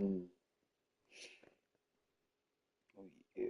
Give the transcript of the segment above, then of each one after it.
Mm. Oh yeah.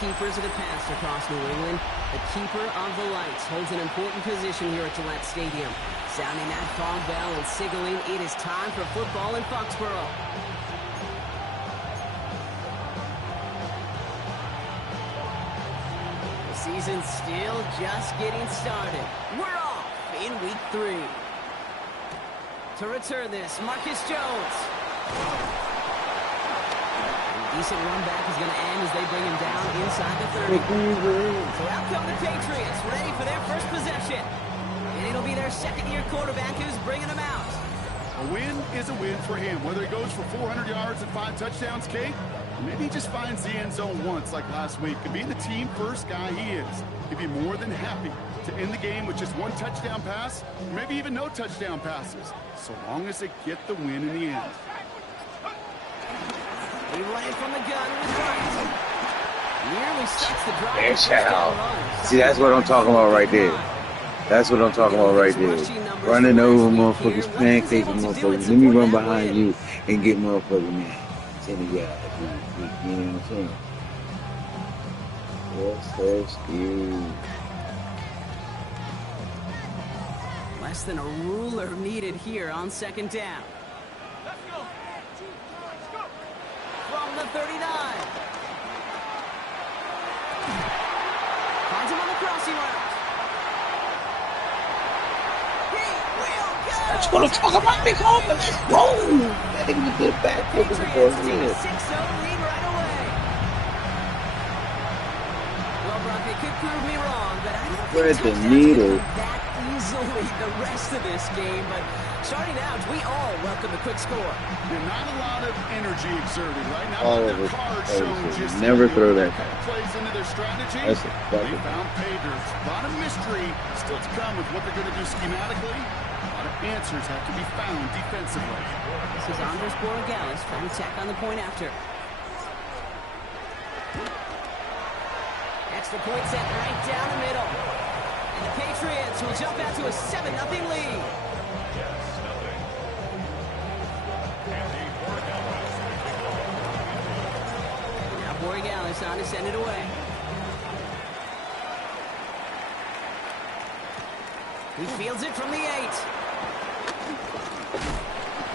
keepers of the past across New England. The keeper of the lights holds an important position here at Gillette Stadium. Sounding that fog bell and signaling it is time for football in Foxborough. The season's still just getting started. We're off in week 3. To return this, Marcus Jones. Decent run back is going to end as they bring him down inside the 30. So out come the Patriots, ready for their first possession. And it'll be their second-year quarterback who's bringing them out. A win is a win for him, whether he goes for 400 yards and 5 touchdowns, Kate, or maybe he just finds the end zone once like last week. And being the team-first guy he is, he'd be more than happy to end the game with just 1 touchdown pass, or maybe even no touchdown passes, so long as they get the win in the end. He ran from the gun with Bryant. Nearly starts the drive. There's how. See, that's what I'm talking about right there. That's what I'm talking about right there. Running over motherfuckers, pancaking motherfuckers. Let me run behind you and get motherfuckers, man. Send the guy. You know what I'm saying? Yes, you. Less than a ruler needed here on second down. From the 39. Finds him on the crossing route. He will go. That's what I'm talking about, big homie. Let's roll. That ain't a good back. The Patriots take a 6-0 lead right away. Well, Brock, they could prove me wrong, but I don't think touchdowns can come that easily the rest of this game. But starting out, we all welcome a quick score. Not a lot of energy exerted, right? Not all their of it. cards showing just Never throw that. Plays into their strategy. They found pay dirt. A lot of mystery still to come with what they're going to do schematically. A lot of answers have to be found defensively. This is Andres Borregales trying to tack on the point after. Extra point set right down the middle. And the Patriots will jump out to a 7-0 lead. Now Borregales on to send it away. He fields it from the 8.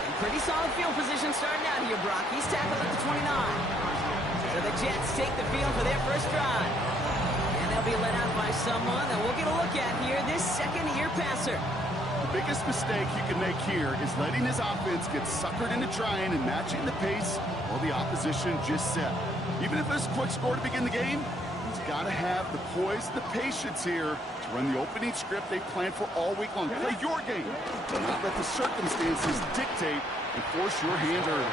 And pretty solid field position starting out here, Brock. He's tackled at the 29. So the Jets take the field for their first drive. And they'll be let out by someone that we'll get a look at here, this second-year passer. The biggest mistake you can make here is letting his offense get suckered into trying and matching the pace while the opposition just set. Even if it's a quick score to begin the game, he's got to have the poise and the patience here to run the opening script they planned for all week long. Play your game. Do not let the circumstances dictate and force your hand early.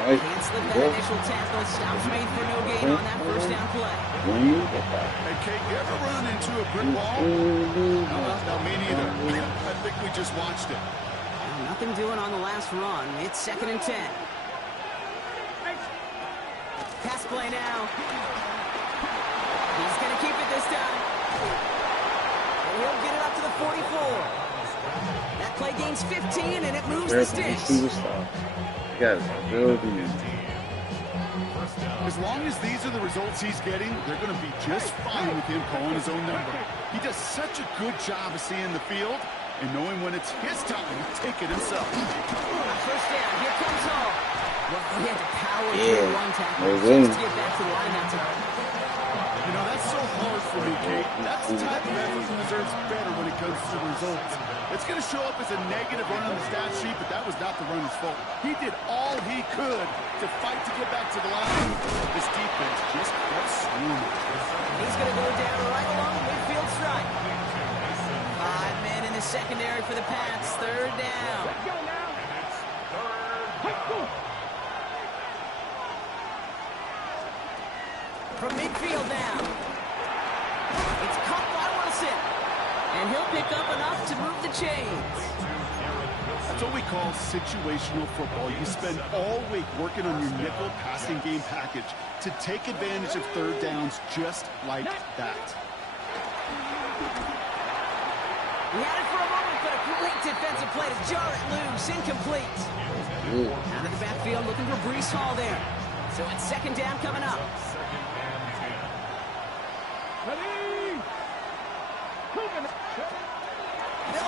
Can't slip that initial tackle. Stops made for no gain on that first down play. Hey, Kate, you ever run into a brick wall? No, me neither. I think we just watched it. Well, nothing doing on the last run. It's 2nd and 10. Pass play now. He's going to keep it this time. And he'll get it up to the 44. That play gains 15, and it moves the sticks. As long as these are the results he's getting, they're going to be just fine with him calling his own number. He does such a good job of seeing the field and knowing when it's his time to take it himself. First down, here comes Hall. Well, he had to power through one tackle just to get back to the line that time. You know, that's so hard for me, Kate. That's the type of effort who deserves better when it comes to the results. It's going to show up as a negative run on the stat sheet, but that was not the runner's fault. He did all he could to fight to get back to the line. This defense just kept swarming. He's going to go down right along the midfield stripe. 5 men in the secondary for the Pats. 3rd down. From midfield now. It's caught by Wilson. And he'll pick up enough to move the chains. That's what we call situational football. You spend all week working on your nickel passing game package to take advantage of 3rd downs just like that. He had it for a moment, but a great defensive play to jar it loose. Incomplete. Out of the backfield looking for Breece Hall there. So it's 2nd down coming up. They'll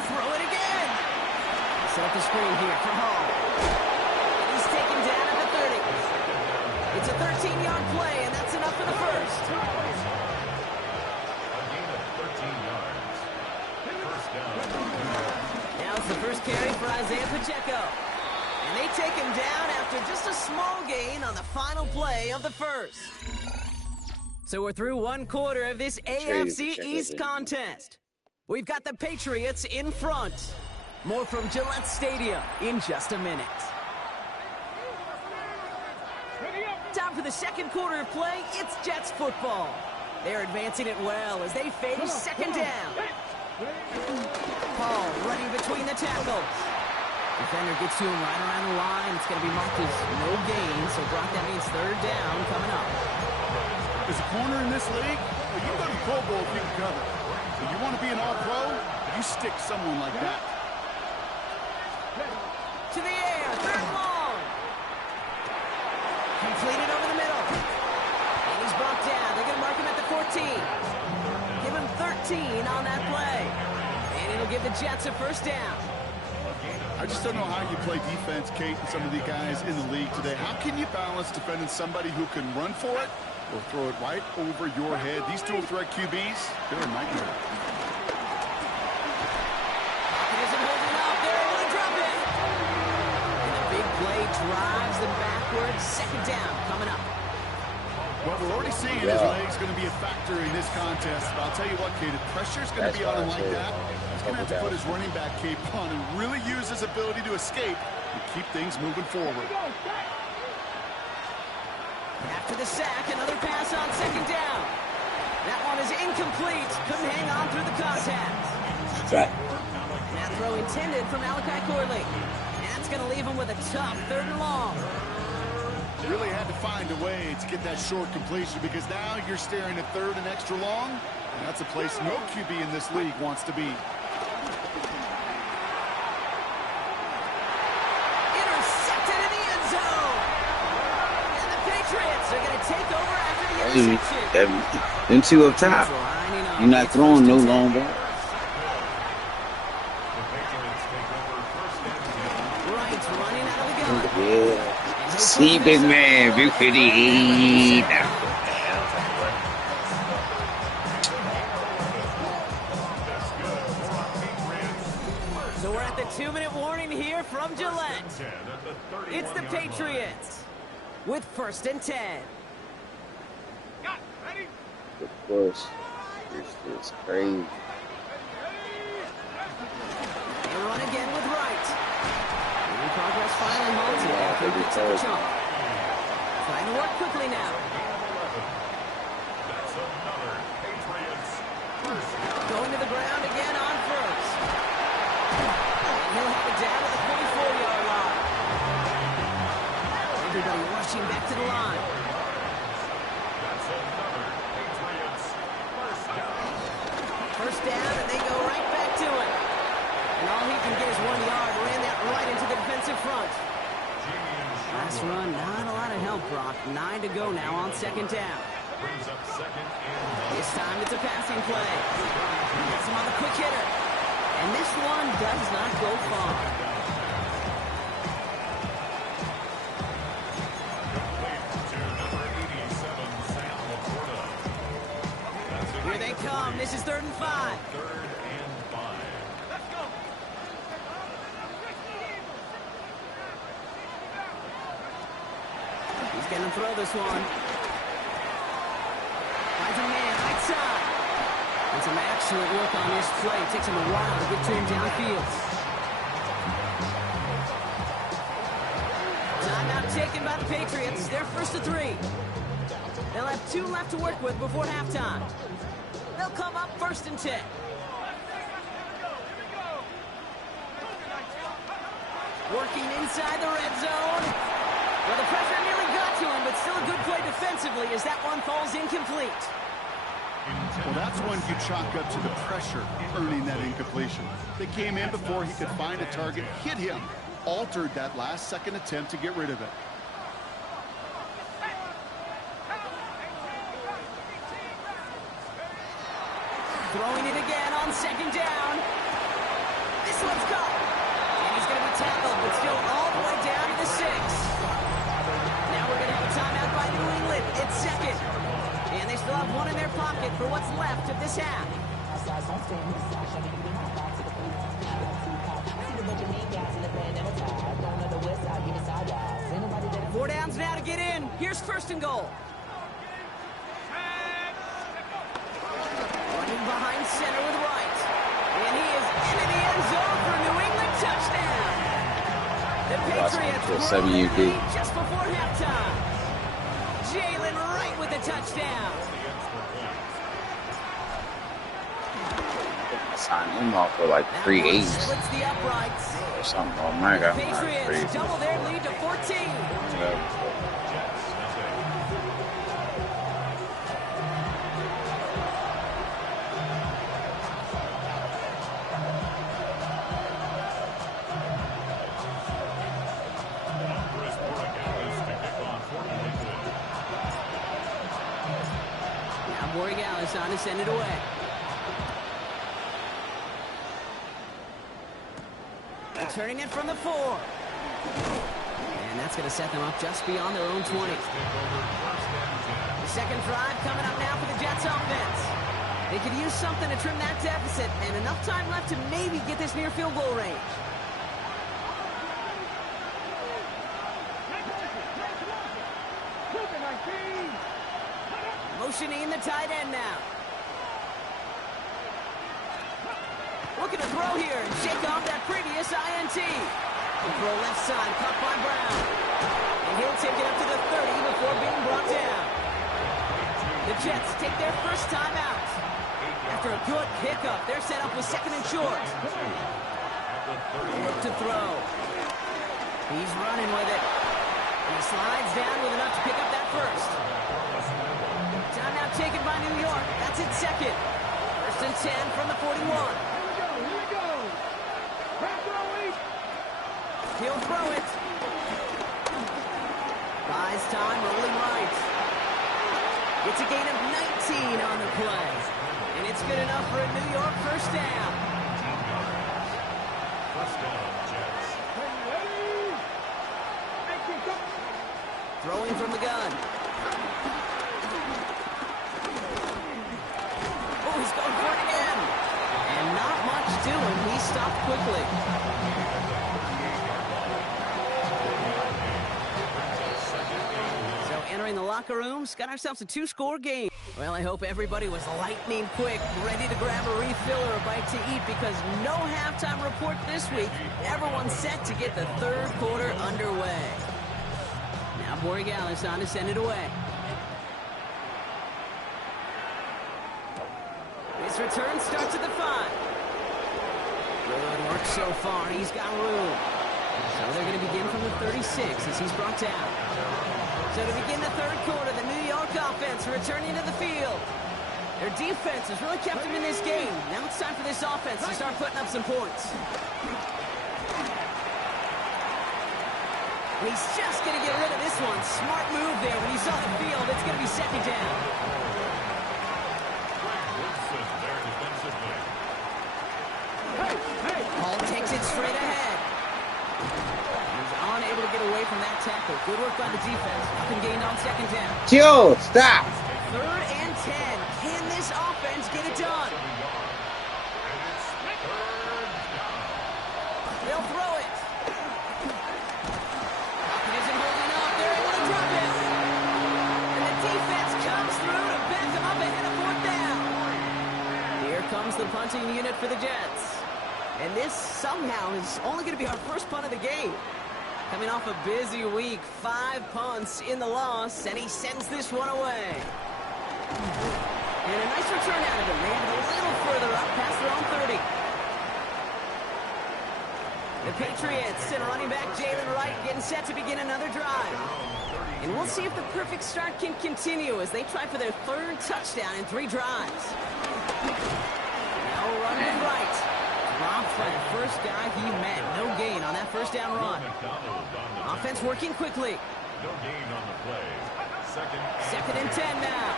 throw it again. Set up the screen here for Hall. He's taken down at the 30. It's a 13-yard play, and that's enough for the first. Now it's the first carry for Isaiah Pacheco. And they take him down after just a small gain on the final play of the first. So we're through one quarter of this AFC East contest. We've got the Patriots in front. More from Gillette Stadium in just a minute. Time for the second quarter of play. It's Jets football. They're advancing it well as they face second down. Paul running between the tackles. Defender gets to him right around the line. It's going to be marked as no gain. So, Brock, that means third down coming up. As a corner in this league, well, you go to the Pro Bowl if you can cover. So you want to be an all-pro, you stick someone like that. To the air, third long. Completed over the middle. And he's brought down. They're going to mark him at the 14. Give him 13 on that play. And it'll give the Jets a first down. I just don't know how you play defense, Kate, and some of the guys in the league today. How can you balance defending somebody who can run for it or throw it right over your head? These dual threat QBs, they're a nightmare. Pocket isn't holding up. They're able to drop it. And the big play drives them backwards. Second down coming up. Well, we're already seeing his legs going to be a factor in this contest. But I'll tell you what, Kate, if pressure's going to be on him like that, he's going to have to put his running back cape on and really use his ability to escape and keep things moving forward. After the sack, another pass on second down. That one is incomplete. Couldn't hang on through the contact. That throw intended from Malachi Corley. That's going to leave him with a tough third and long. Really had to find a way to get that short completion because now you're staring at third and extra long. And that's a place no QB in this league wants to be. Intercepted in the end zone. And the Patriots are going to take over after the interception. Them two up top. You're not throwing no long ball. Wright's running out of the gun. Yeah. See, big man, big 58. So we're at the 2-minute warning here from Gillette. It's the Patriots with 1st and 10. Of course. This is crazy. They run again with Wright. Progress finally halted after he picks up the chunk. Trying to work quickly now. Going to the ground again on first. And he'll have it down to the 44-yard line. Everybody rushing back to the line. First down, and they go right back to it. And all he can get is 1 yard. Ran that right into the defensive front. Last run, not a lot of help, Brock. 9 to go now on second down. This time it's a passing play. Gets him on the quick hitter. And this one does not go far. Here they come. This is 3rd and 5. He's going to throw this one. Finds a man right side. And some excellent work on this play. It takes him a while to get to him downfield. Timeout taken by the Patriots. They're 1st and 3. They'll have 2 left to work with before halftime. They'll come up 1st and 10. Working inside the red zone. Well, the pressure nearly got to him, but still a good play defensively as that one falls incomplete. Well, that's when you chalk up to the pressure earning that incompletion. They came in before he could find a target, hit him, altered that last-second attempt to get rid of it. Throwing it again on second down. This one's caught. And he's going to be tackled, but still all the way down to the 6. Now we're going to have a timeout by New England. It's second. And they still have one in their pocket for what's left of this half. 4 downs now to get in. Here's first and goal. Running behind center with Wright. And he is into the end zone for a New England touchdown. The Patriots grow their lead just before halftime. Jalen Wright with the touchdown. Sign him off for like 3 8s Splits the uprights. or something. Oh my God. Patriots double their lead to 14. Now Borregales on to send it away. Turning it from the 4. And that's going to set them up just beyond their own 20. The second drive coming up now for the Jets offense. They could use something to trim that deficit, and enough time left to maybe get this near field goal range. Motioning the tight end now. Looking to throw here and shake off that previous INT. The throw left side, caught by Brown. And he'll take it up to the 30 before being brought down. The Jets take their first time out. After a good pickup, they're set up with second and short. Look to throw. He's running with it. And he slides down with enough to pick up that first. Timeout taken by New York. That's its second. First and 10 from the 41. He'll throw it. Buys time, rolling right. It's a gain of 19 on the play. And it's good enough for a New York first down. Throwing from the gun. Oh, he's going for it again. And not much doing. He stopped quickly. Entering the locker rooms, got ourselves a 2-score game. Well, I hope everybody was lightning quick, ready to grab a refill or a bite to eat, because no halftime report this week. Everyone's set to get the third quarter underway. Now Borregales on to send it away. His return starts at the 5. Good work so far. He's got room. So they're going to begin from the 36 as he's brought down. So to begin the third quarter, the New York offense returning to the field. Their defense has really kept them in this game. Now it's time for this offense to start putting up some points. He's just going to get rid of this one. Smart move there. When he saw the field, it's going to be second down. Hall takes it straight ahead. Unable to get away from that tackle. Good work by the defense. Nothing gained on second down. Joe, stop. Third and 10. Can this offense get it done? They'll throw it. Falcon isn't holding up. They're able to drop it. And the defense comes through to back them up ahead of fourth down. Here comes the punting unit for the Jets. And this somehow is only going to be our first punt of the game. Coming off a busy week, 5 punts in the loss, and he sends this one away. And a nice return out of him. They have it a little further up past their own 30. The Patriots and running back Jalen Wright getting set to begin another drive. And we'll see if the perfect start can continue as they try for their third touchdown in 3 drives. Now running right. Dropped by the first guy he met. No gain on that first down run. Offense working quickly. No gain on the play. Second and 10 now.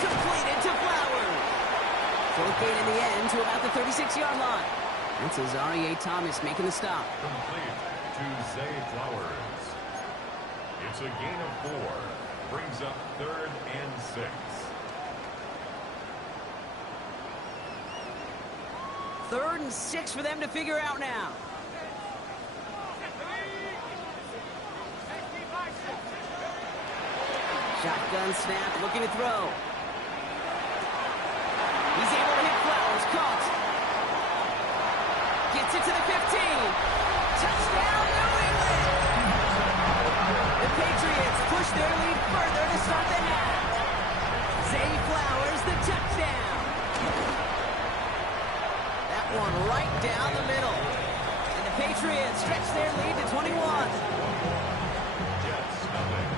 Completed to Flowers. Fourth gain in the end to about the 36-yard line. That's Azarie Thomas making the stop. Complete to Zay Flowers. It's a gain of 4. Brings up 3rd and 6. 3rd and 6 for them to figure out now. Shotgun snap, looking to throw. He's able to hit Flowers, caught. Gets it to the 15. Touchdown, New England! The Patriots push their lead further to start the half. Zay Flowers, the touchdown. That one right down the middle. And the Patriots stretch their lead to 21. Jets nothing.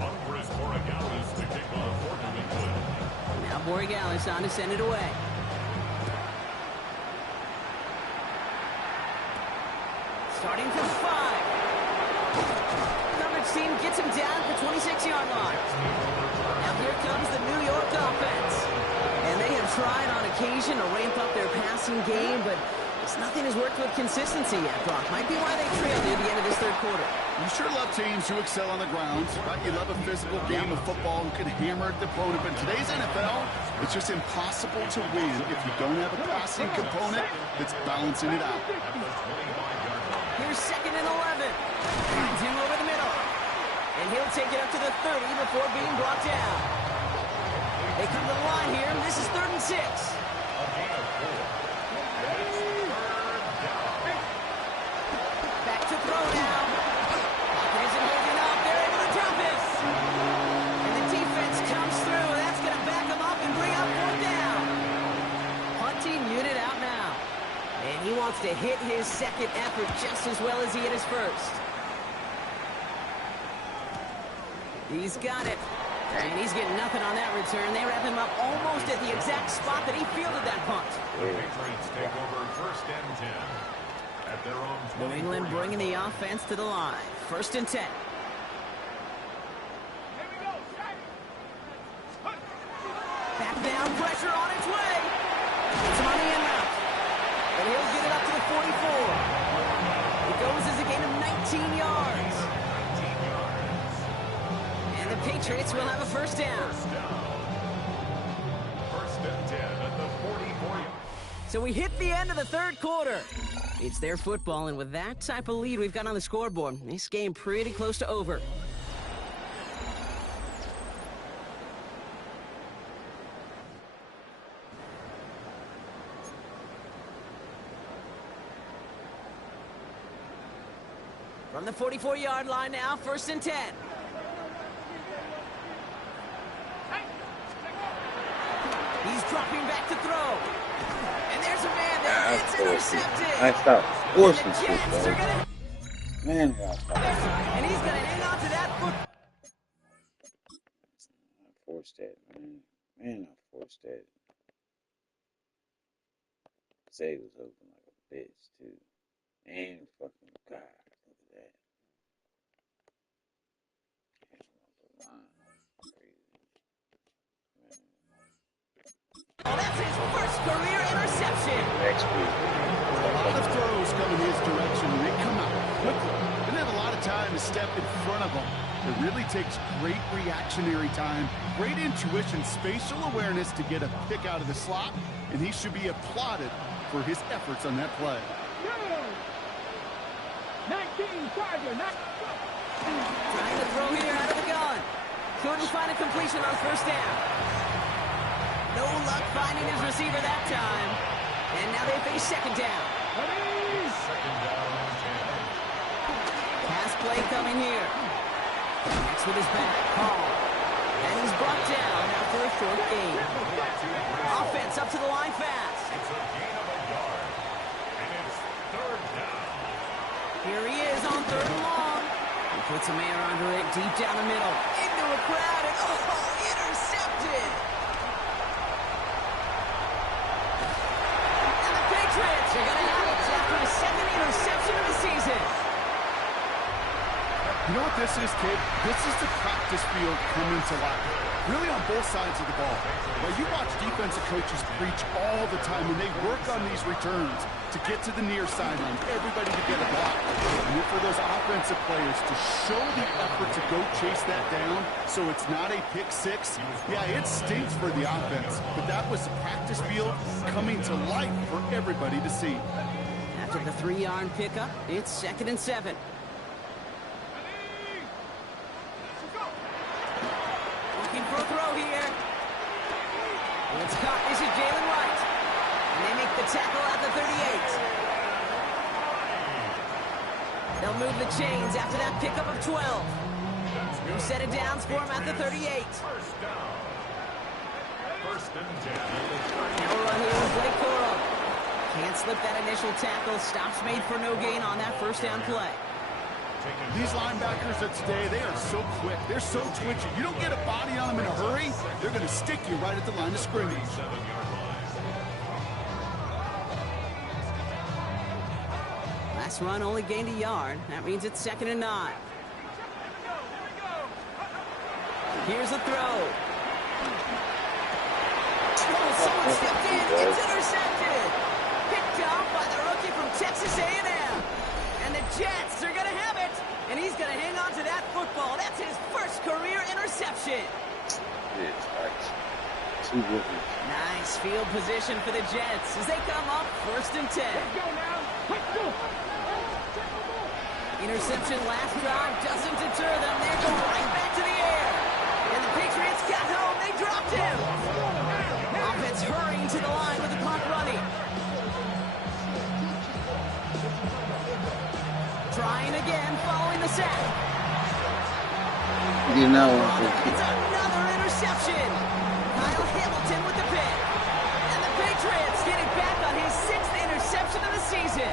Humphreys Borregales to kick off for New England. Now Borregales on to send it away. Starting from 5. Coverage team gets him down at the 26-yard line. Now here comes the New York offense. And they have tried on occasion to ramp up their passing game, but nothing has worked with consistency yet, Brock. Might be why they trailed near the end of this third quarter. You sure love teams who excel on the ground, right? You love a physical game of football who can hammer the opponent. But in today's NFL, it's just impossible to win if you don't have a passing component that's balancing it out. Here's 2nd and 11. Finds him over the middle. And he'll take it up to the 30 before being brought down. They come to the line here. This is 3rd and 6. Back to throw now. Pocket isn't holding up. They're able to drop it. And the defense comes through. That's going to back them up and bring up 4th down. Punting unit out now. And he wants to hit his second effort just as well as he hit his first. He's got it. And he's getting nothing on that return. They wrap him up almost at the exact spot that he fielded that punt. The Patriots take over 1st and 10. At their own New England bringing the offense to the line. 1st and 10. Back down, pressure on its way. It's on the end route. And he'll get it up to the 44. It goes as a gain of 19 yards. And the Patriots will have a 1st down. 1st and 10 at the 44. So we hit the end of the third quarter. It's their football, and with that type of lead we've got on the scoreboard, this game pretty close to over. From the 44-yard line now, 1st and 10. He's dropping back to throw. And there's a man there. It's intercepted. I stopped forcing shit, Jets are bro. gonna... Man, I stopped. And he's going to hang on to that foot. I forced that, man. Man, I forced that. Say was open like a bitch, too. And fucking God, look at that. Oh, that's his first career interception. Next week. A lot of throws come in his direction, and they come out quickly. Didn't have a lot of time to step in front of them. It really takes great reactionary time, great intuition, spatial awareness to get a pick out of the slot, and he should be applauded for his efforts on that play. 19 Charger, trying to throw here out of the gun. Couldn't find a completion on 1st down. No luck finding his receiver that time. And now they face 2nd down. Pass play coming here. Next with his back, Hall. And he's brought down now for a 4th gain. Offense up to the line fast. It's a gain of a yard. And it's 3rd down. Here he is on 3rd and long. He puts a man under it deep down the middle. Into a crowd and intercepted. And the Patriots are going to have it after a 2nd interception of the season. You know what this is, kid? This is the practice field coming to life. Really on both sides of the ball. Well, you watch defensive coaches preach all the time when they work on these returns to get to the near sideline, everybody to get a block. And then for those offensive players to show the effort to go chase that down so it's not a pick six. Yeah, it stinks for the offense, but that was the practice field coming to life for everybody to see. After the 3-yard pickup, it's 2nd and 7. Looking for a throw here. It's caught. This is Jalen White. And they make the tackle at the 38. They'll move the chains after that pickup of 12. New set of downs for him at the 38. First down. First and 10. No run here with Blake Coral. Can't slip that initial tackle. Stops made for no gain on that first down play. These linebackers of today, they are so quick. They're so twitchy. You don't get a body on them in a hurry, they're going to stick you right at the line of scrimmage. Last run only gained a yard. That means it's 2nd and 9. Here's a throw. Oh, someone stepped in. It's intercepted. Picked off by the rookie from Texas A&M. And the Jets are going to have it. And he's going to hang on to that football. That's his first career interception. Nice field position for the Jets as they come up 1st and 10. Interception last drive doesn't deter them. They go right back to the air. And the Patriots got home. They dropped him. Offense hurrying to the line with the clock running. Trying again following the sack. You know, It's another interception. Kyle Hamilton with the pick. And the Patriots get it back on his 6th interception of the season.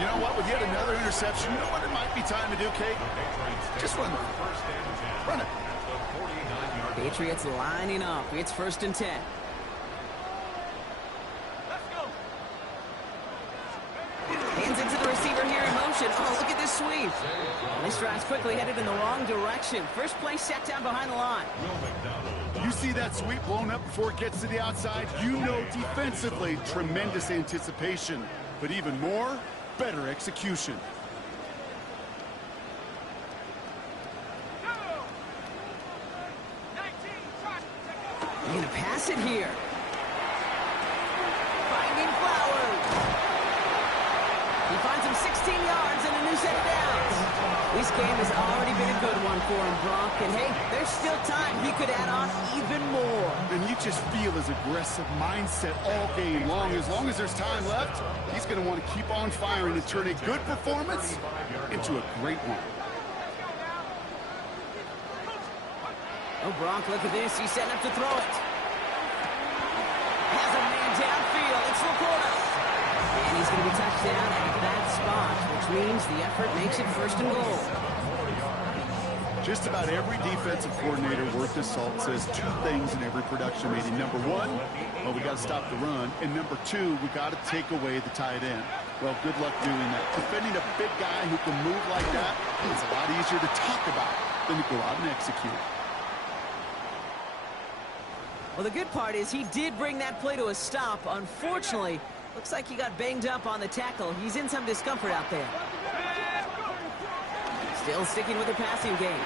You know what? With yet another interception, you know what it might be time to do, Kate? Just run it. Run it. Patriots lining up. It's 1st and 10. Hands it to the receiver here in motion. Oh, look at this sweep. This drive's quickly headed in the wrong direction. First play set down behind the line. You see that sweep blown up before it gets to the outside? You know defensively, tremendous anticipation. But even more, better execution. They're going to pass it here. Finding Flowers. He finds him 16 yards and a new set of downs. This game has already been a good one for him, Brock. And hey, there's still time he could add on even more. And you just feel his aggressive mindset all game long. As long as there's time left, he's going to want to keep on firing and turn a good performance into a great one. Oh, Brock, look at this. He's setting up to throw it. Has a man downfield. It's Laporta. And he's going to be touched down at that spot, which means the effort makes it 1st and goal. Just about every defensive coordinator worth his salt says 2 things in every production meeting. Number 1, well, we got to stop the run. And number 2, we got to take away the tight end. Well, good luck doing that. Defending a big guy who can move like that, it's a lot easier to talk about than to go out and execute. Well, the good part is he did bring that play to a stop. Unfortunately, looks like he got banged up on the tackle. He's in some discomfort out there. Still sticking with the passing game.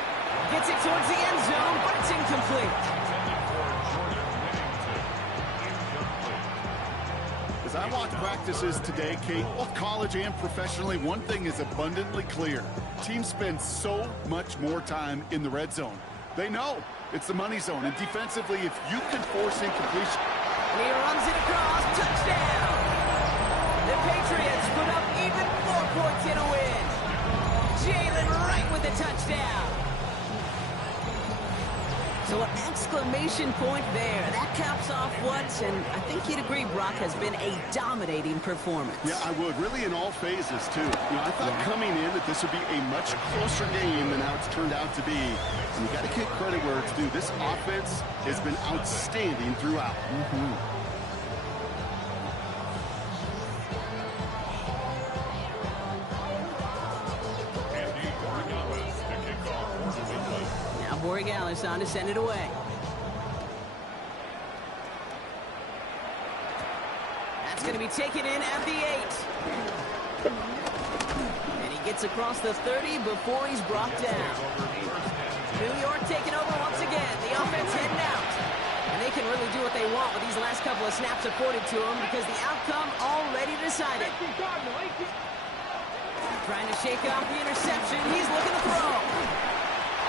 Gets it towards the end zone, but it's incomplete. As I watch practices today, Kate, both college and professionally, one thing is abundantly clear. Teams spend so much more time in the red zone. They know it's the money zone, and defensively, if you can force incompletion. And he runs it across. Touchdown! The Patriots put up even more points in a win. Jalen Wright with a touchdown. So an exclamation point there. That caps off what, and I think you'd agree, Brock, has been a dominating performance. Yeah, I would. Really in all phases, too. You know, I thought coming in that this would be a much closer game than how it's turned out to be. And you got to give credit where it's due. This offense has been outstanding throughout. Corey Gallis on to send it away. That's going to be taken in at the 8. And he gets across the 30 before he's brought down. New York taking over once again. The offense heading out. And they can really do what they want with these last couple of snaps afforded to them because the outcome already decided. Trying to shake off the interception. He's looking to throw.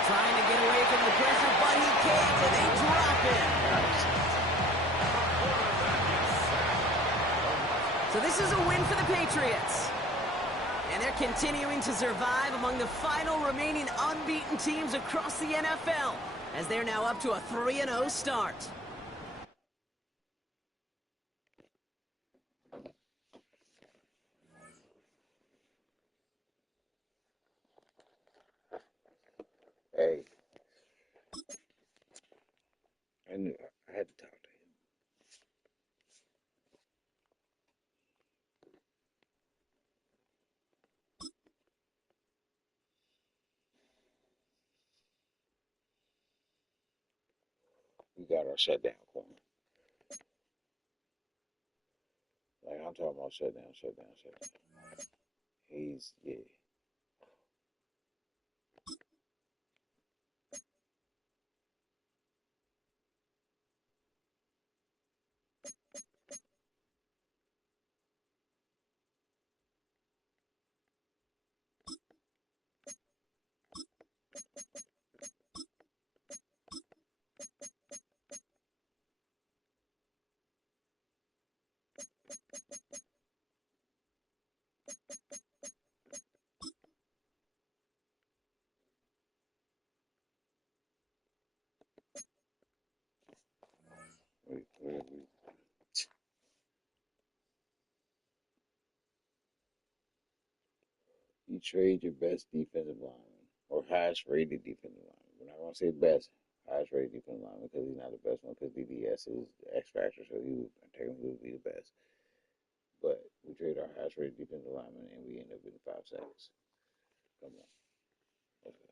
Trying to get away from the pressure, but he can't, and they drop him. So this is a win for the Patriots. And they're continuing to survive among the final remaining unbeaten teams across the NFL, as they're now up to a 3-0 start. Hey, I knew I had to talk to him. We got our shutdown corner. Like I'm talking about shutdown. He's yeah. We, you trade your best defensive lineman or highest rated defensive lineman. We're not gonna say best, highest rated defensive lineman because he's not the best one because DDS is the X factor, so he would technically be the best. But we trade our highest rated defensive lineman and we end up in 5 seconds. Come on, let's go.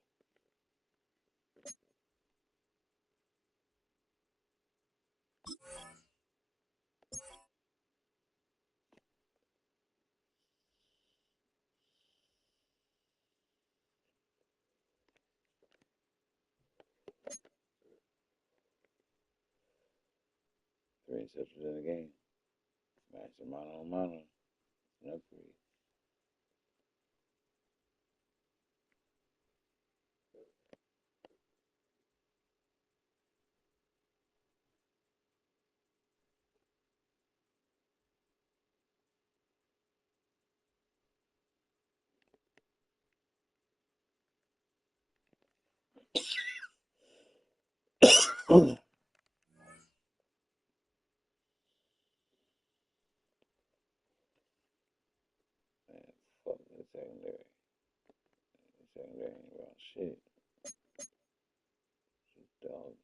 3 interceptions in the game. Master mano a mano. No upgrade. Man, fuck the secondary. The secondary ain't about shit. Just dog.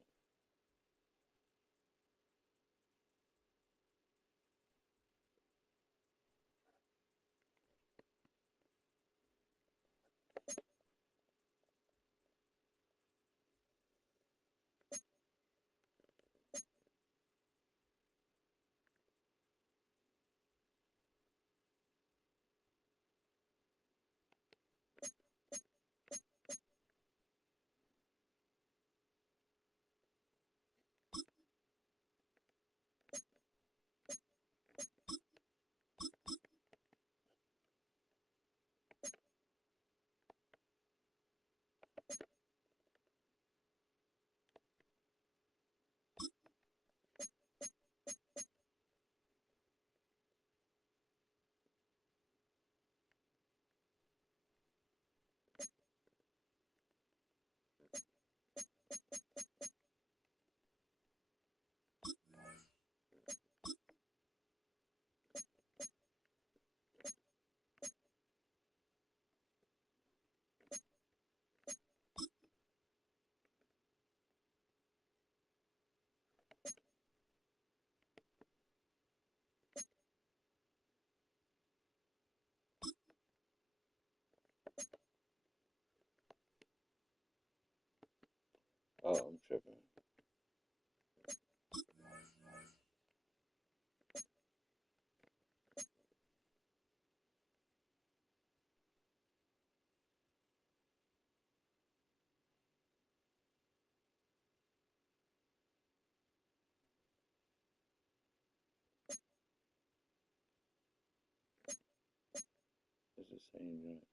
Same joint.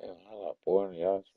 Damn, I got 400 yards.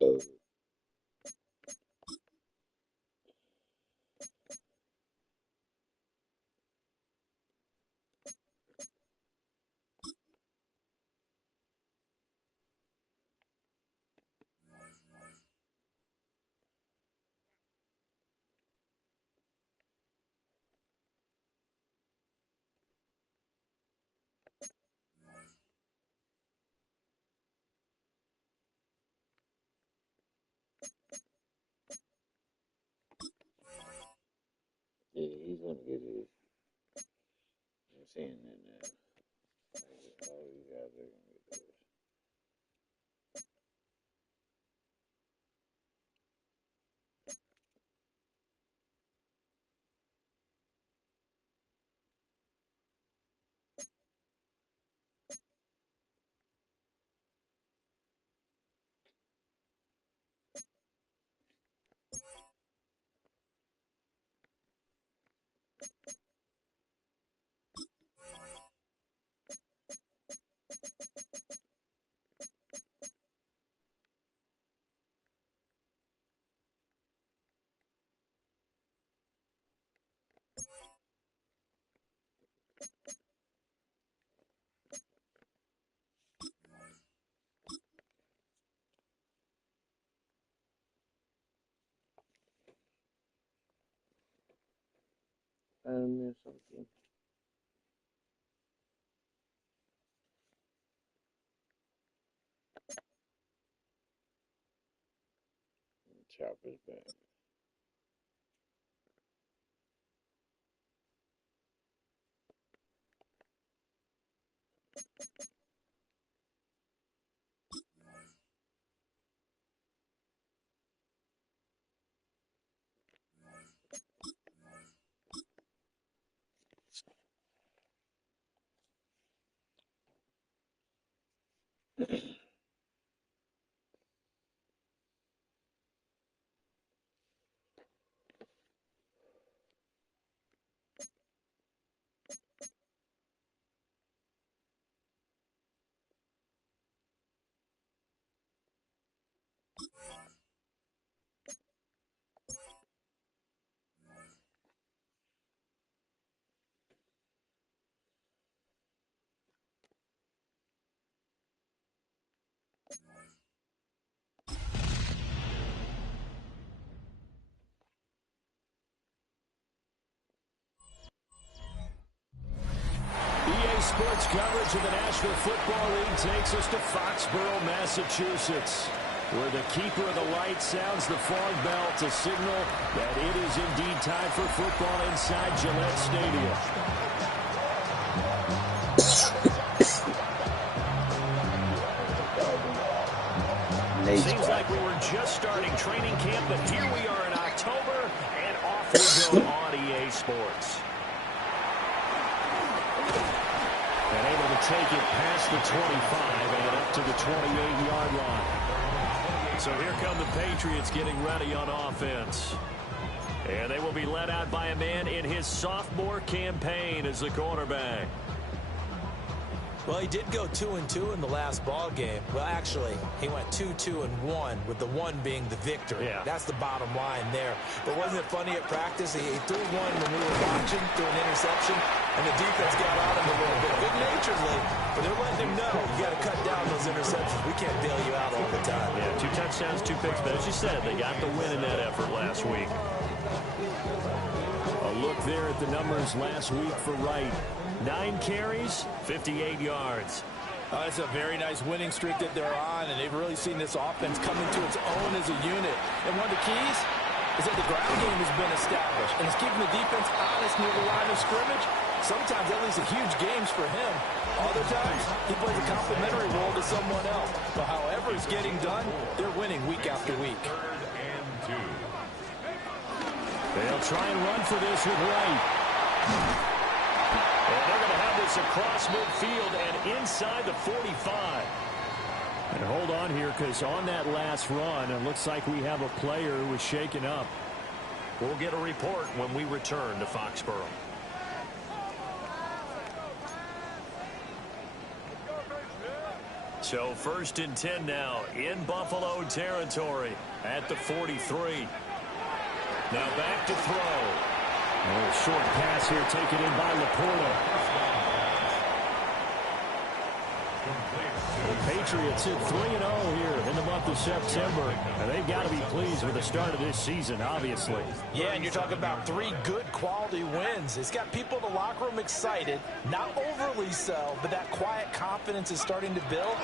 Duration. Yeah, he's gonna get his. I'm saying that now. All these guys are gonna get this. I missed something. Chopper's back. Sports coverage of the National Football League takes us to Foxborough, Massachusetts, where the keeper of the light sounds the fog bell to signal that it is indeed time for football inside Gillette Stadium. Seems like we were just starting training camp, but here we are in October, and off we go on EA Sports. And able to take it past the 25 and up to the 28-yard line. So here come the Patriots getting ready on offense. And they will be led out by a man in his sophomore campaign as the quarterback. Well, he did go 2-2 in the last ball game. Well, actually, he went 2-2-1, with the one being the victory. Yeah. That's the bottom line there. But wasn't it funny at practice? He threw one when we were watching, threw an interception, and the defense got on him a little bit, good-naturedly. But they're letting him know, you got to cut down those interceptions. We can't bail you out all the time. Yeah, 2 touchdowns, 2 picks. But as you said, they got the win in that effort last week. A look there at the numbers last week for Wright. 9 carries, 58 yards. It's a very nice winning streak that they're on, and they've really seen this offense come into its own as a unit. And one of the keys is that the ground game has been established, and it's keeping the defense honest near the line of scrimmage. Sometimes that leads to huge games for him. Other times, he plays a complimentary role to someone else. But however it's getting done, they're winning week after week. 3rd and 2. They'll try and run for this with Wright. And they're going to have this across midfield and inside the 45. And hold on here, because on that last run, it looks like we have a player who was shaken up. We'll get a report when we return to Foxborough. So 1st and 10 now in Buffalo territory at the 43. Now back to throw. A short pass here taken in by Laporta. The Patriots hit 3-0 here in the month of September. And they've got to be pleased with the start of this season, obviously. Yeah, and you're talking about 3 good quality wins. It's got people in the locker room excited, not overly so, but that quiet confidence is starting to build.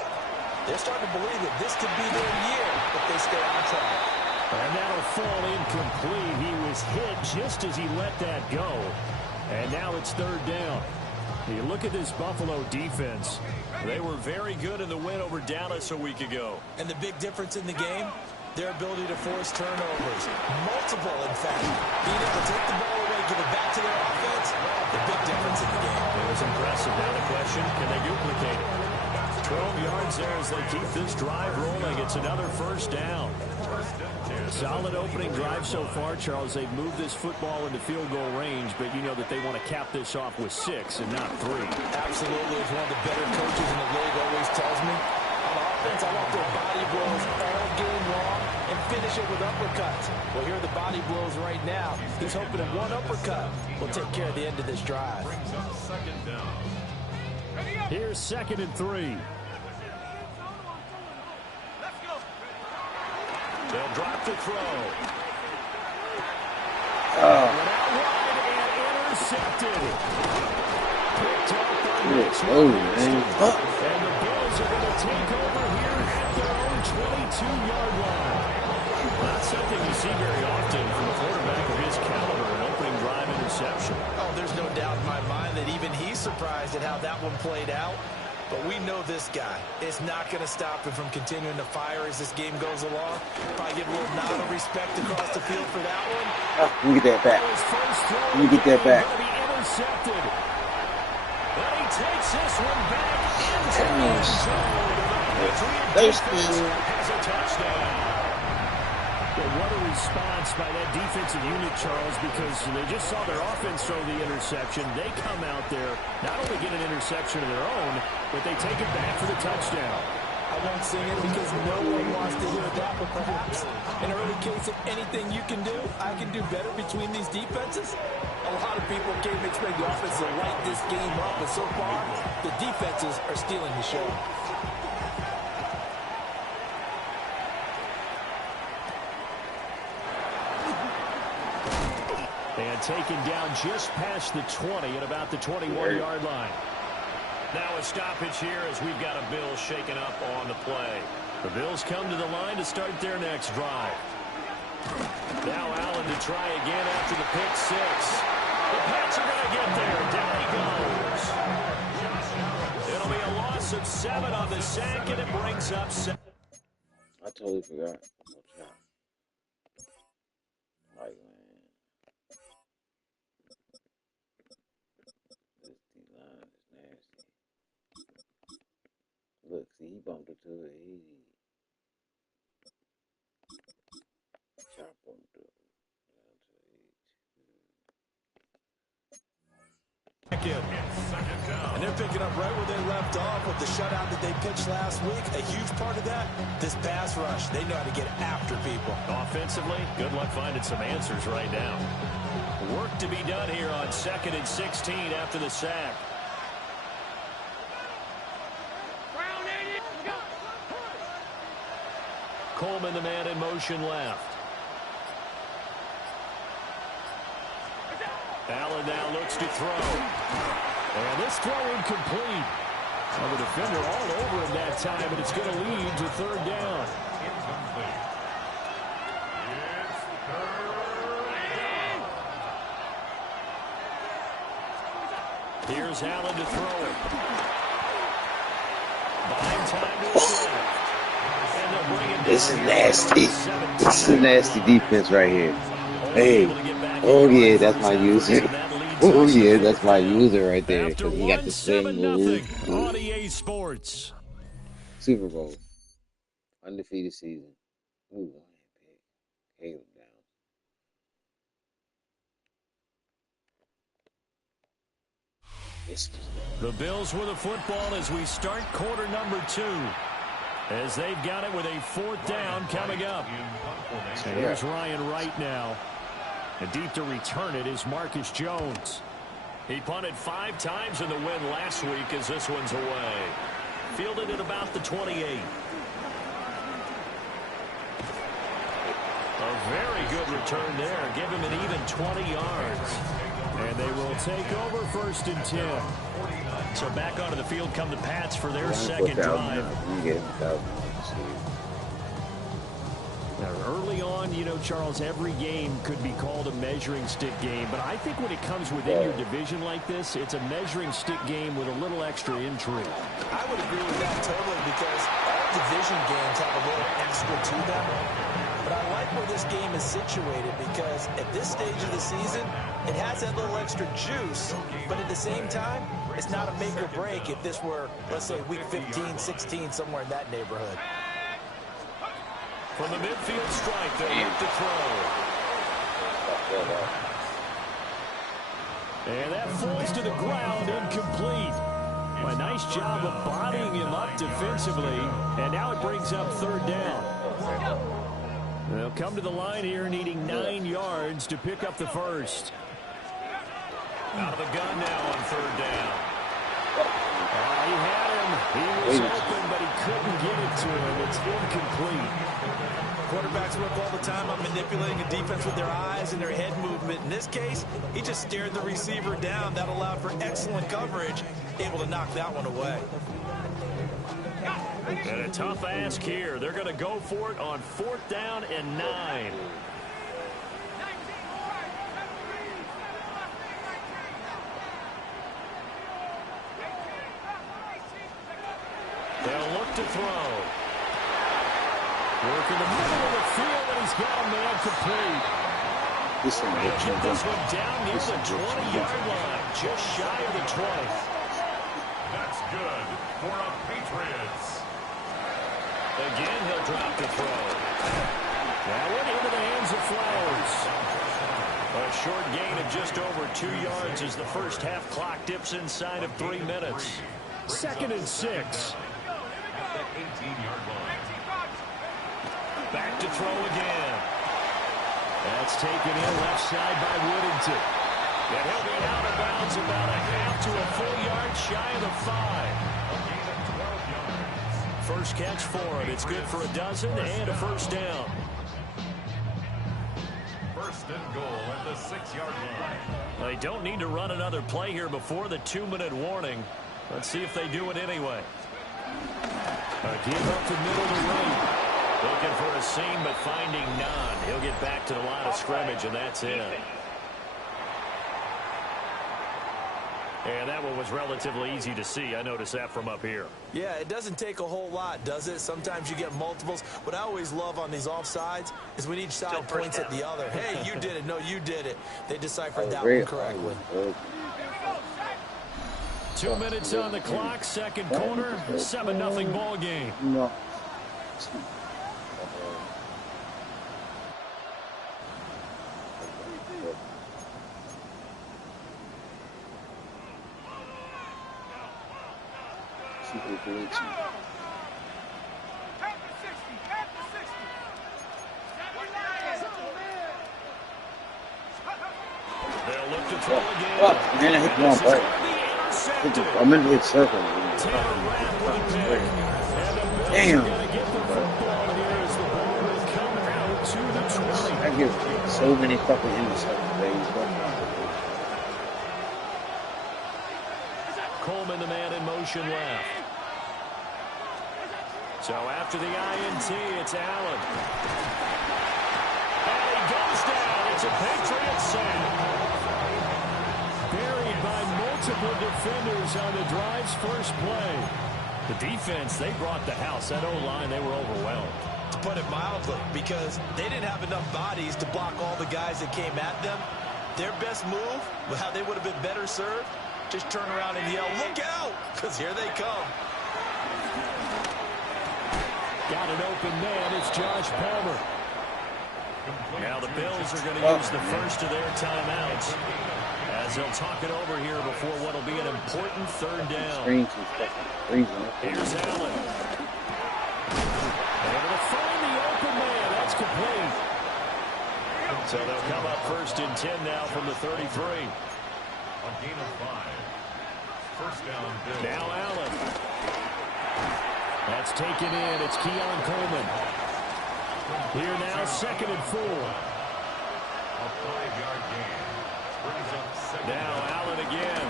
They're starting to believe that this could be their year if they stay on track. And that'll fall incomplete. He was hit just as he let that go. And now it's 3rd down. You look at this Buffalo defense. They were very good in the win over Dallas a week ago. And the big difference in the game, their ability to force turnovers. Multiple, in fact. Being able to take the ball away, give it back to their offense, the big difference in the game. It was impressive. Now the question, can they duplicate it? 12 yards there as they keep this drive rolling. It's another 1st down. Solid opening drive so far, Charles. They've moved this football into field goal range, but you know that they want to cap this off with 6 and not 3. Absolutely. As one of the better coaches in the league always tells me, on offense, I want their body blows all game long and finish it with uppercuts. Well, here are the body blows right now. He's hoping that one uppercut will take care of the end of this drive. Here's 2nd and 3. They'll drop the throw. Went out wide and intercepted. Picked up by and the Bills are going to take over here at their own 22-yard line. Not something you see very often from a quarterback of his caliber, an opening drive interception. Oh, there's no doubt in my mind that even he's surprised at how that one played out. But we know this guy. It's not going to stop him from continuing to fire as this game goes along. Probably give a little nod of respect across the field for that one. Let me get that back. Let me get that back. Intercepted. But he takes this one back into the end zone. Has a touchdown. Yeah, what a response by that defensive unit, Charles, because they just saw their offense throw the interception. They come out there, not only get an interception of their own, but they take it back for the touchdown. I won't sing it because no one wants to hear that, but perhaps in an early case of anything you can do, I can do better between these defenses. A lot of people came to expect the offense to light this game up, but so far, the defenses are stealing the show. And taken down just past the 20 at about the 21-yard line. Now a stoppage here as we've got a Bills shaken up on the play. The Bills come to the line to start their next drive. Now Allen to try again after the pick six. The Pats are going to get there. Down he goes. It'll be a loss of 7 on the sack, and it brings up 7. I totally forgot. Like, man. This D-line is nasty. Look, see, he bumped it to it. Chop bumped it. And they're picking up right where they left off with the shutout that they pitched last week. A huge part of that, this pass rush. They know how to get after people. Offensively, good luck finding some answers right now. Work to be done here on 2nd and 16 after the sack. Coleman, the man in motion left. Allen now looks to throw. And this throw incomplete. Well, the defender all over him that time, and it's going to lead to 3rd down. Here's Allen to throw it. Buying time to his left. And they'll bring it down. This is nasty. This is a nasty defense right here. Hey. Oh, yeah, that's my user. Oh, yeah, that's my user right there. Because he got the same move. On EA Sports. Super Bowl. Undefeated season. Ooh, one pick. Caleb down. The Bills with the football as we start quarter number 2. As they've got it with a 4th down coming up. And here's Ryan Wright now. And deep to return it is Marcus Jones. He punted 5 times in the win last week as this one's away. Fielded at about the 28. A very good return there. Give him an even 20 yards. And they will take over 1st and 10. So back onto the field come the Pats for their 2nd drive. Now, early on, you know, Charles, every game could be called a measuring stick game. But I think when it comes within your division like this, it's a measuring stick game with a little extra intrigue. I would agree with that totally because all division games have a little extra to them. But I like where this game is situated because at this stage of the season, it has that little extra juice. But at the same time, it's not a make or break if this were, let's say, week 15, 16, somewhere in that neighborhood. From the midfield strike, they look to throw. And that falls to the ground, incomplete. A nice job of bodying him up defensively. And now it brings up 3rd down. They'll come to the line here needing 9 yards to pick up the 1st. Out of the gun now on 3rd down. He had him. He was open, but he couldn't get it to him. It's incomplete. Quarterbacks work all the time on manipulating a defense with their eyes and their head movement. In this case, he just stared the receiver down. That allowed for excellent coverage, able to knock that one away. And a tough ask here. They're going to go for it on 4th down and 9. They'll look to throw. Work in the middle of the field, and he's got a man complete. This one down near the 20-yard line, just shy of the 20. That's good for a Patriots. Again, he'll drop the throw. That went into the hands of Flowers. A short gain of just over 2 yards as the first half clock dips inside of 3 minutes. 2nd and 6. At the 18-yard line. Back to throw again. That's taken in left side by Woodington. And he'll be out of bounds about a half to a full yard shy of the 5. First catch for him. It's good for a dozen and a 1st down. 1st and goal at the 6-yard line. They don't need to run another play here before the 2-minute warning. Let's see if they do it anyway. A give up the middle to right. Looking for a seam, but finding none. He'll get back to the line of scrimmage, and that's it. And that one was relatively easy to see. I noticed that from up here. Yeah, it doesn't take a whole lot, does it? Sometimes you get multiples. What I always love on these offsides is when each side points at the other. Hey, you did it. No, you did it. They deciphered that one correctly. 2 minutes on the clock, second quarter, 7-0 ball game. No. They'll look to throw again. Fuck, man, I hit the wrong button. I meant to hit circle. Damn. I give so many fucking interceptions, baby. Coleman, the man in motion left. So after the INT, it's Allen. And he goes down. It's a Patriots sack. Buried by multiple defenders on the drive's first play. The defense, they brought the house. That O-line, they were overwhelmed. To put it mildly, because they didn't have enough bodies to block all the guys that came at them. Their best move, how they would have been better served, just turn around and yell, look out, because here they come. Got an open man. It's Josh Palmer. Now the Bills are going to use the first of their timeouts as they'll talk it over here before what will be an important third down. Here's Allen. Able to find the open man. That's complete. So they'll come up first and 10 now from the 33. A gain of 5. First down, Bills. Now Allen. That's taken in. It's Keon Coleman. Here now, 2nd and 4. A 5-yard gain. Brings up second. Now Allen again.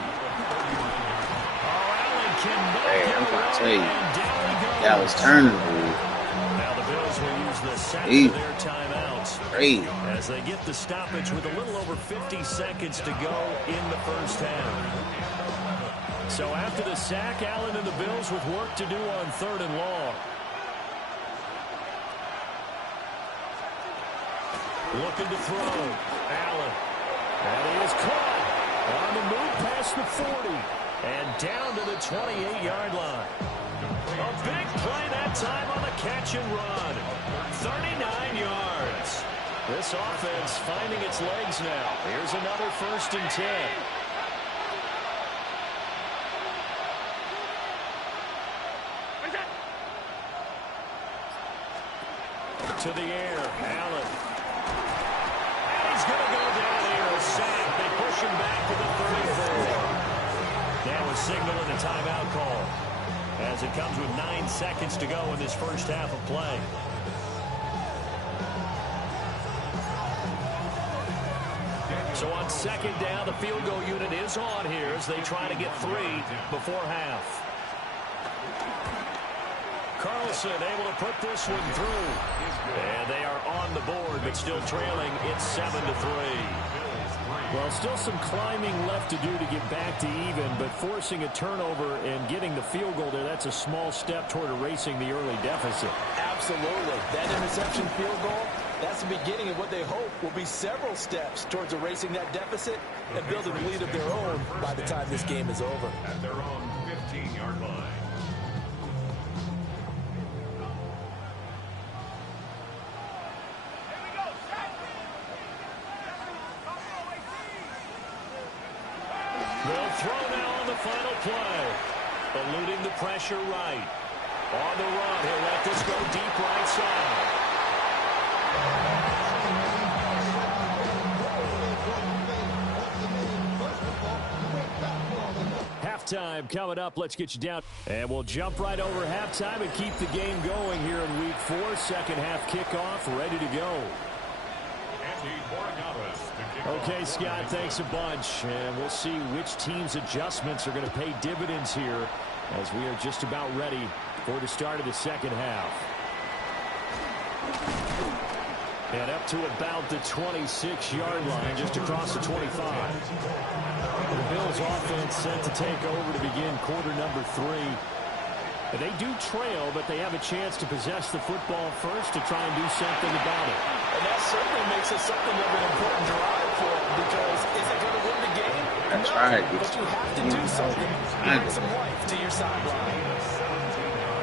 Oh, Allen cannot Hey, I'm get trying to tell away, you. and down he goes. That was turning, dude. Now the Bills will use the second of their timeouts Great. as they get the stoppage with a little over 50 seconds to go in the first half. So after the sack, Allen and the Bills with work to do on 3rd and long. Looking to throw. Allen. And he is caught on the move past the 40 and down to the 28-yard line. A big play that time on the catch and run. 39 yards. This offense finding its legs now. Here's another 1st and 10. To the air, Allen. And he's going to go down here, a sack. They push him back to the 34. Now a signal and a timeout call as it comes with 9 seconds to go in this first half of play. So on 2nd down, the field goal unit is on here as they try to get 3 before half. Carlson able to put this one through. And they are on the board, but still trailing. It's 7-3. Well, still some climbing left to do to get back to even, but forcing a turnover and getting the field goal there, that's a small step toward erasing the early deficit. Absolutely. That interception field goal, that's the beginning of what they hope will be several steps towards erasing that deficit and building a lead of their own by the time this game is over. At their own 15-yard line. They'll throw now on the final play. Eluding the pressure right. On the run, he'll let this go deep right side. Halftime coming up. Let's get you down. And we'll jump right over halftime and keep the game going here in Week 4. Second half kickoff, ready to go. Andy Borgavis to kick Okay, Scott, thanks a bunch. And we'll see which team's adjustments are going to pay dividends here as we are just about ready for the start of the second half. And up to about the 26-yard line, just across the 25. The Bills offense set to take over to begin quarter number 3. They do trail, but they have a chance to possess the football first to try and do something about it. And that certainly makes it something of an important drive for them, because is it going to win the game? That's no, right. but you have to do something. Bring some life to your sideline.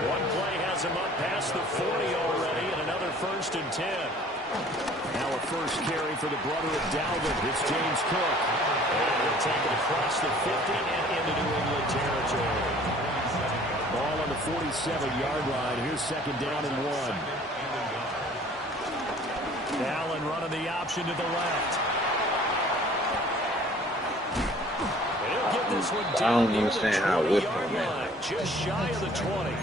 One play has him up past the 40 already, and another 1st and 10. Now a first carry for the brother of Dalvin. It's James Cook. And he'll take it across the 50 and into New England territory. Ball on the 47-yard line. Here's 2nd down and 1. Allen running the option to the left. He'll get this one down near the 20-yard line, just shy of the 20.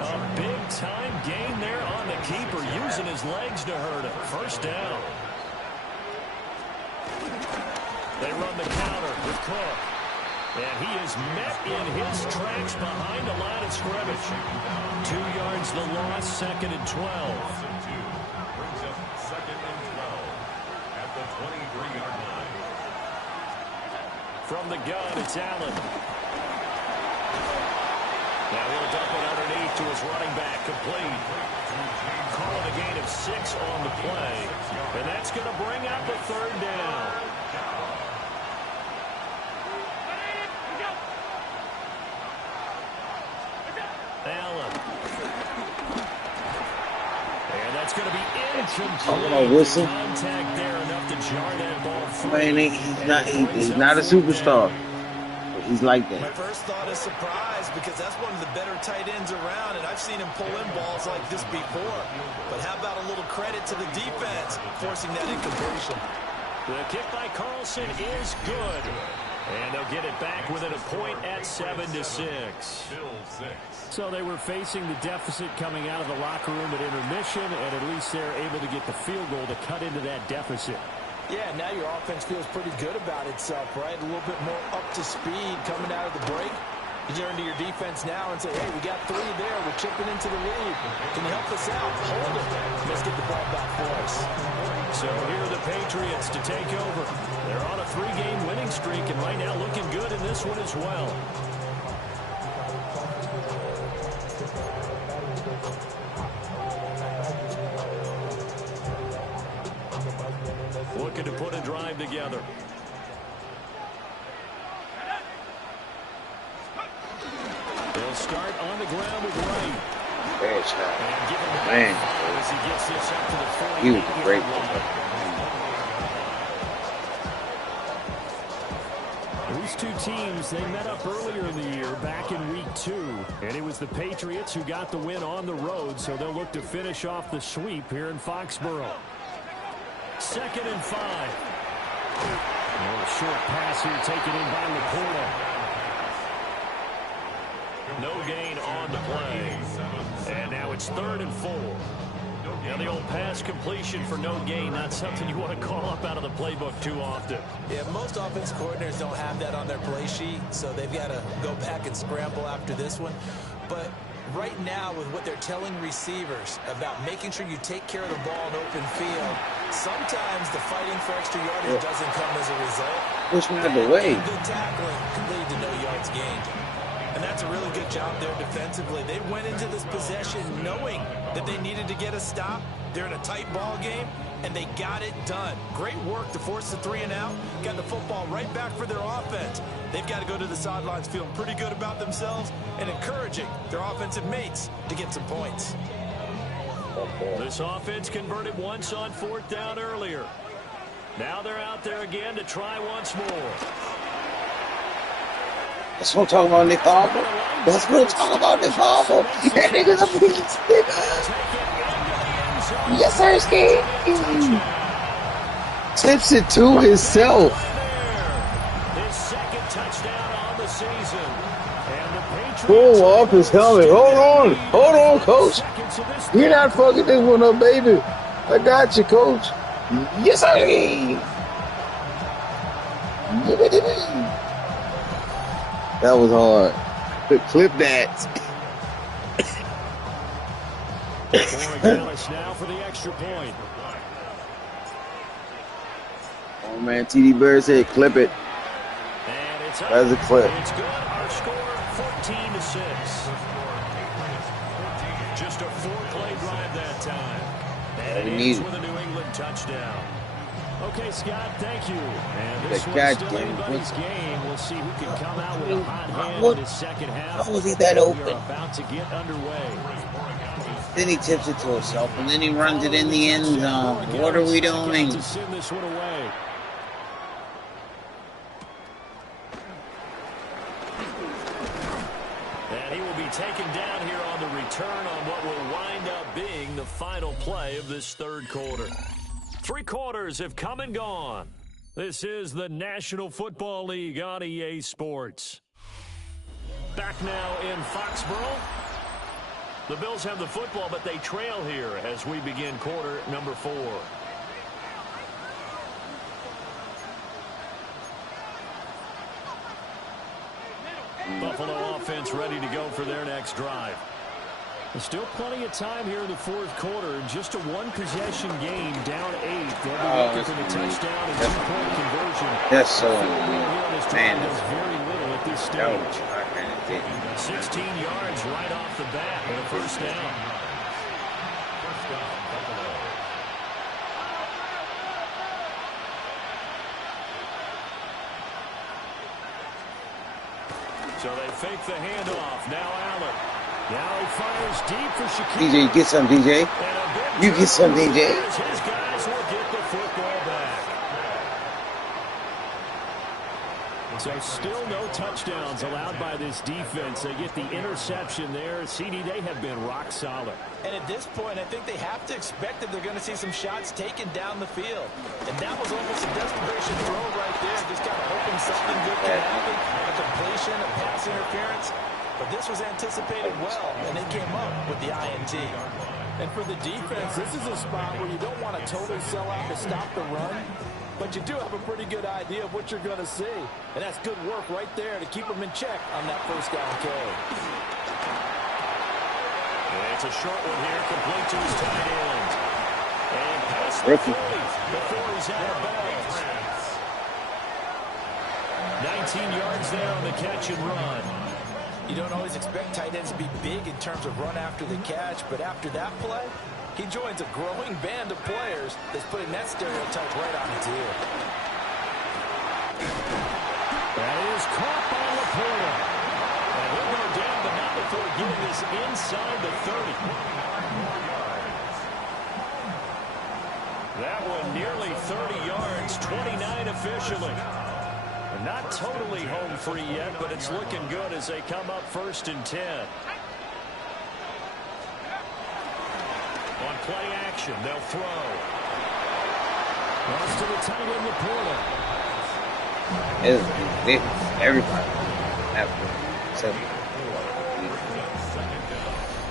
A big-time gain there on the keeper, using his legs to hurt him. 1st down. They run the counter with Cook. And he is met in his tracks behind the line of scrimmage. 2 yards the loss, 2nd and 12. Brings up 2nd and 12 at the 23-yard line. From the gun, it's Allen. Now he'll dump it underneath to his running back, complete. Calling a gain of 6 on the play. And that's going to bring up a 3rd down. Allen. And that's going to be incomplete. Contact there enough to jar that ball free. Man, he's not a superstar. But he's like that. My first thought is surprise, because that's one of the better tight ends around, and I've seen him pull in balls like this before. But how about a little credit to the defense forcing that incompletion? The kick by Carlson is good. And they'll get it back within a point at 7-6. So they were facing the deficit coming out of the locker room at intermission, and at least they're able to get the field goal to cut into that deficit. Yeah, now your offense feels pretty good about itself, right? A little bit more up to speed coming out of the break. You turn to your defense now and say, hey, we got 3 there. We're chipping into the lead. Can you help us out? Hold it. Let's get the ball back for us. So here are the Patriots to take over. They're on a 3-game winning streak, and right now looking good in this one as well. Looking to put a drive together. They'll start on the ground with Wright. Man, he was great. These two teams, they met up earlier in the year, back in week 2. And it was the Patriots who got the win on the road, so they'll look to finish off the sweep here in Foxborough. 2nd and 5. A short pass here taken in by Laporta. No gain on the play. And now it's 3rd and 4. Now the old pass completion for no gain, not something you want to call up out of the playbook too often. Yeah, most offensive coordinators don't have that on their play sheet, so they've got to go back and scramble after this one. But right now, with what they're telling receivers about making sure you take care of the ball in open field, sometimes the fighting for extra yardage doesn't come as a result. Push me out the way. Good tackling can lead to no yards gained. And that's a really good job there defensively. They went into this possession knowing that they needed to get a stop. They're in a tight ball game, and they got it done. Great work to force the 3 and out. Got the football right back for their offense. They've got to go to the sidelines feeling pretty good about themselves and encouraging their offensive mates to get some points. This offense converted once on 4th down earlier. Now they're out there again to try once more. That's what I'm talking about, Nick Harper. That's what I'm talking about, Nick Harper. That nigga's a beast. Yes, sir, Ski. Tips it to himself. His 2nd touchdown on the season. And the Patriots Pull off his helmet. Hold on, coach. You're not fucking this one up, baby. I got you, coach. Yes, sir. That was hard. Clip that. Now for the extra point. Oh man, TD Bird said clip it. And it's up. That's a clip. It's good. Our score 14-6. Just a 4-play drive that time. And it ends with a New England touchdown. Okay, Scott, thank you. And this one's still anybody's game. We'll see who can come out with a hot hand in his second half. How was he that open? We are about to get underway. Then he tips it to himself, and then he runs it in the end zone. What are we doing? To send this one away. And he will be taken down here on the return on what will wind up being the final play of this third quarter. 3 quarters have come and gone. This is the National Football League on EA Sports. Back now in Foxborough. The Bills have the football, but they trail here as we begin quarter number 4. Buffalo offense ready to go for their next drive. There's still plenty of time here in the fourth quarter. Just a one-possession game, down 8. They'll be looking for the touchdown and 2-point conversion. That's so man. Does very little at this stage. 16 yards right off the bat and a first down. So they fake the handoff. Now Allen. Now he fires deep for Shaquille. DJ, get some, DJ. You get some, DJ. His guys will get the football back. So still no touchdowns allowed by this defense. They get the interception there. CD, they have been rock solid. And at this point, I think they have to expect that they're going to see some shots taken down the field. And that was almost a desperation throw right there. Just kind of hoping something good could happen. A completion, a pass interference. But this was anticipated well, and they came up with the INT. And for the defense, this is a spot where you don't want to totally sell out to stop the run, but you do have a pretty good idea of what you're going to see. And that's good work right there to keep them in check on that first down carry. It's a short one here, complete to his tight end. And past the 40 before he's out of bounds. 19 yards there on the catch and run. You don't always expect tight ends to be big in terms of run after the catch, but after that play, he joins a growing band of players that's putting that stereotype right on its ear. That is caught by Laporta. And he'll go down, but not before getting this inside the 30. That one nearly 30 yards, 29 officially. Not totally home free yet, but it's looking good as they come up 1st and 10. On play action, they'll throw. Goes to the tight end, Laporta. Everybody.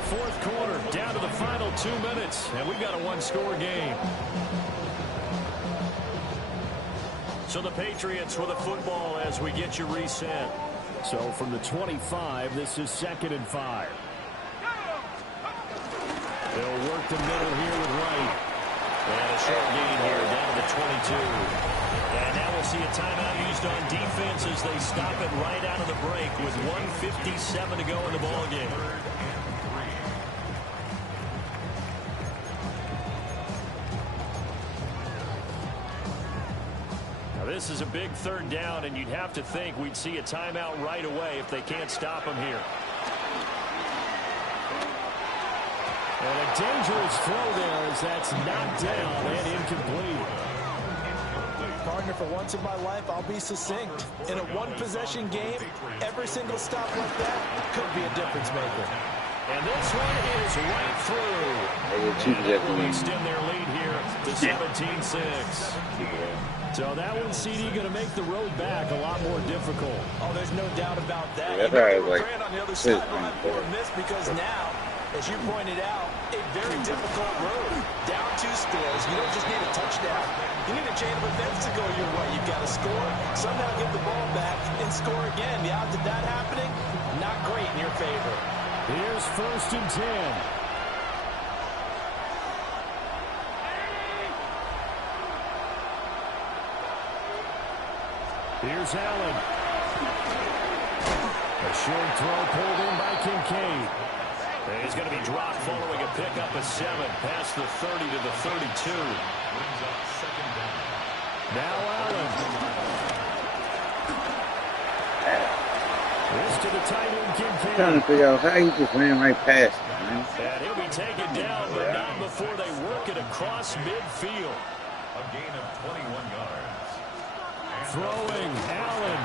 Fourth quarter, down to the final 2 minutes, and we've got a one-score game. So the Patriots with the football as we get you reset. So from the 25, this is 2nd and 5. They'll work the middle here with Wright. And a short gain here down to the 22. And now we'll see a timeout used on defense as they stop it right out of the break with 1:57 to go in the ballgame. This is a big 3rd down, and you'd have to think we'd see a timeout right away if they can't stop him here. And a dangerous throw there as that's knocked down and incomplete. Partner, for once in my life, I'll be succinct. In a one-possession game, every single stop like that could be a difference maker. And this one is right through. And they extend their lead here to 17-6. So that one, CD, going to make the road back a lot more difficult. Oh, there's no doubt about that. Yeah, that's right. Like, on the other sideline for a miss because now As you pointed out, a very difficult road. Down 2 scores, you don't just need a touchdown. You need a chain of events to go your way. You've got to score, somehow get the ball back, and score again. The odds of that happening, not great in your favor. Here's 1st and 10. Here's Allen. A short throw pulled in by Kincaid. And he's going to be dropped following a pickup of 7 past the 30 to the 32. Now Allen. This to the tight end, Kincaid. I'm trying to figure out how he just ran right past him, man. And he'll be taken down, but not before they work it across midfield. A gain of 21 yards. Throwing, Allen.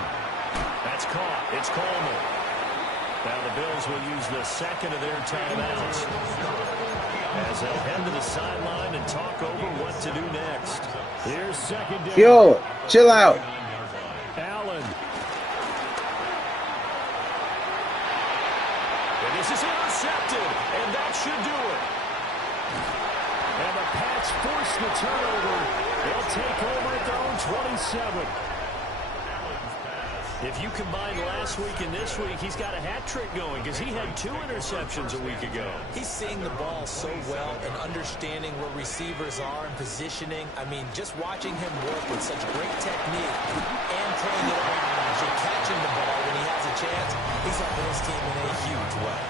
That's caught. It's Coleman. Now the Bills will use the second of their timeouts as they'll head to the sideline and talk over what to do next. Here's 2nd down. Yo, chill out. Allen. And this is intercepted, and that should do it. And the Pats force the turnover. They'll take over at their own 27. If you combine last week and this week, he's got a hat trick going because he had 2 interceptions a week ago. He's seeing the ball so well and understanding where receivers are and positioning. I mean, just watching him work with such great technique and playing it out, actually catching the ball when he has a chance, he's helping his team in a huge way.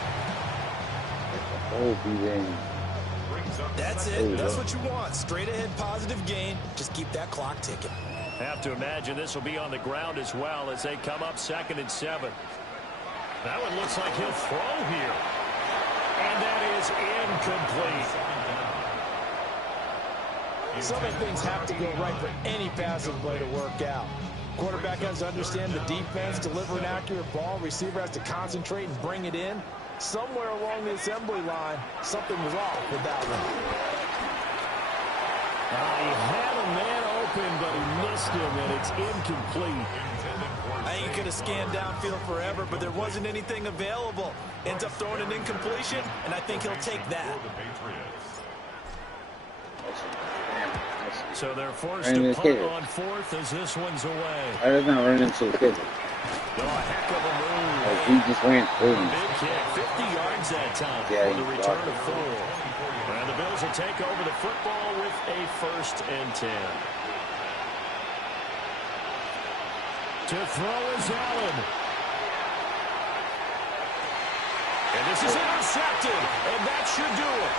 That's it. That's what you want. Straight ahead positive gain. Just keep that clock ticking. Have to imagine this will be on the ground as well as they come up 2nd and 7. That one looks like he'll throw here. And that is incomplete. So many things have to go right for any passing play to work out. Quarterback has to understand the defense, deliver an accurate ball. Receiver has to concentrate and bring it in. Somewhere along the assembly line, something was off with that one. He had a man open, but he missed him, and it's incomplete. I think he could have scanned downfield forever, but there wasn't anything available. Ends up throwing an incompletion, and I think he'll take that. So they're forced to punt on 4th as this one's away. I was not running to the kicker. Oh, a heck of a move. Like, he just ran through him. Big kick, 50 yards that time Yeah, for the return of 4. And the Bills will take over the football with a 1st and 10. To throw is Allen. And this is intercepted, and that should do it.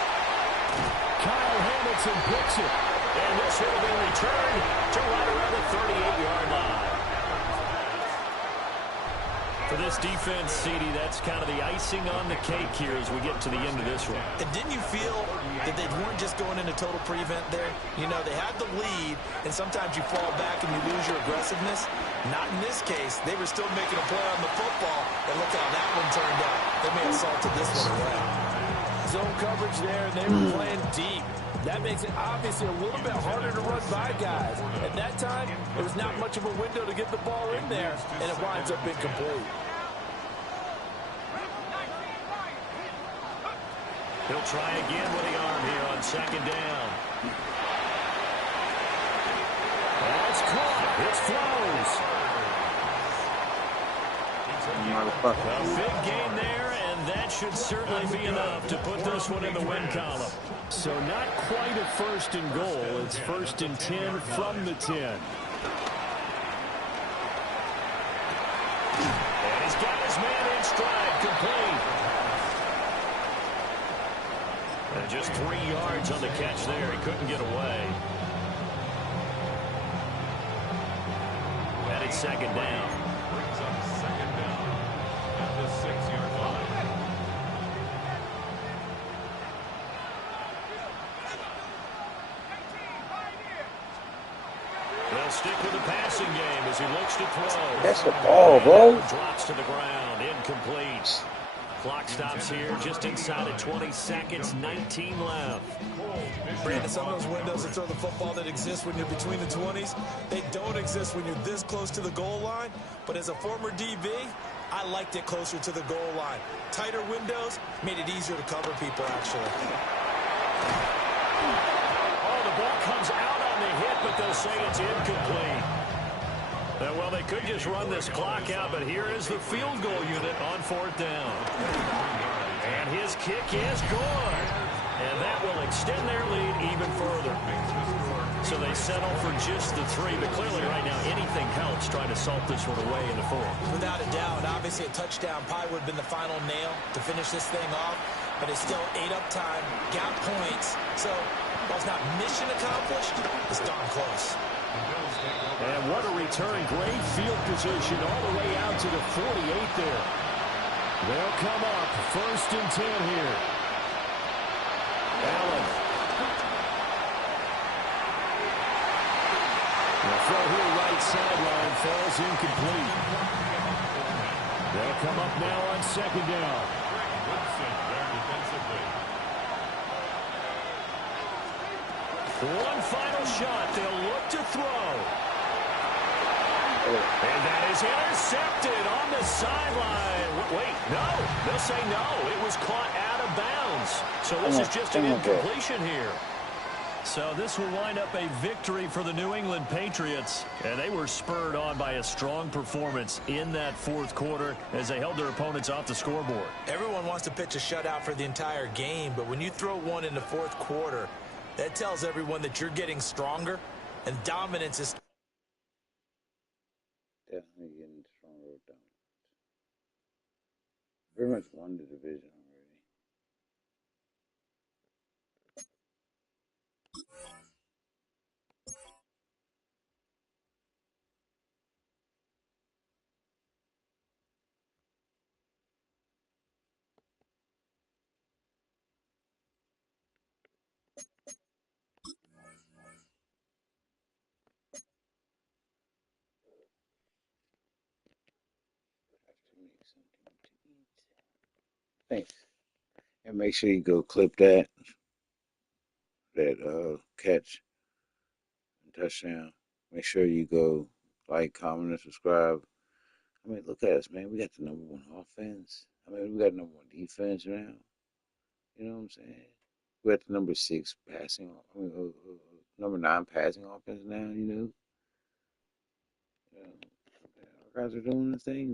Kyle Hamilton picks it. And this will be returned to right around the 38-yard line. For this defense, CD, that's kind of the icing on the cake here as we get to the end of this one. And didn't you feel that they weren't just going into total prevent there? You know, they had the lead, and sometimes you fall back and you lose your aggressiveness. Not in this case. They were still making a play on the football, and look how that one turned out. They may have salted this one away. Zone coverage there, and they were playing deep. That makes it obviously a little bit harder to run by guys. At that time, there was not much of a window to get the ball in there, and it winds up incomplete. He'll try again with the arm here on 2nd down. That's caught. It's Flowers. A big gain there, and that should certainly be enough to put this one in the win column. So not quite a 1st and goal. It's 1st and 10 from the 10. And he's got his man in stride, complete. And just 3 yards on the catch there. He couldn't get away. And it's 2nd down. Brings up 2nd down at the 6-yard line. They'll stick with the passing game as he looks to throw. That's the ball, bro. Drops to the ground, incomplete. Clock stops here just inside of 20 seconds, 19 left. Brandon, some of those windows to throw the football that exist when you're between the 20s, they don't exist when you're this close to the goal line. But as a former DB, I liked it closer to the goal line. Tighter windows made it easier to cover people, actually. Oh, the ball comes out on the hit, but they'll say it's incomplete. Well, they could just run this clock out, but here is the field goal unit on 4th down. And his kick is good. And that will extend their lead even further. So they settle for just the 3, but clearly right now anything helps trying to salt this one away in the 4th. Without a doubt, obviously a touchdown probably would have been the final nail to finish this thing off, but it's still 8 up time, got points, so while it's not mission accomplished, it's darn close. And what a return. Great field position all the way out to the 48 there. They'll come up 1st and 10 here. Allen. The throw here right sideline falls incomplete. They'll come up now on 2nd down. One final shot. They'll look to throw. And that is intercepted on the sideline. Wait, no. They'll say no. It was caught out of bounds. So this is just an incompletion here. So this will wind up a victory for the New England Patriots. And they were spurred on by a strong performance in that 4th quarter as they held their opponents off the scoreboard. Everyone wants to pitch a shutout for the entire game, but when you throw one in the 4th quarter, that tells everyone that you're getting stronger, and dominance is... Definitely getting stronger with dominance. Very much won the division already. Thanks. And make sure you go clip that catch and touchdown. Make sure you go like, comment, and subscribe. I mean, look at us, man. We got the #1 offense. I mean, we got #1 defense now. You know what I'm saying? We got the #6 passing. I mean, #9 passing offense now. You know, our guys are doing the thing.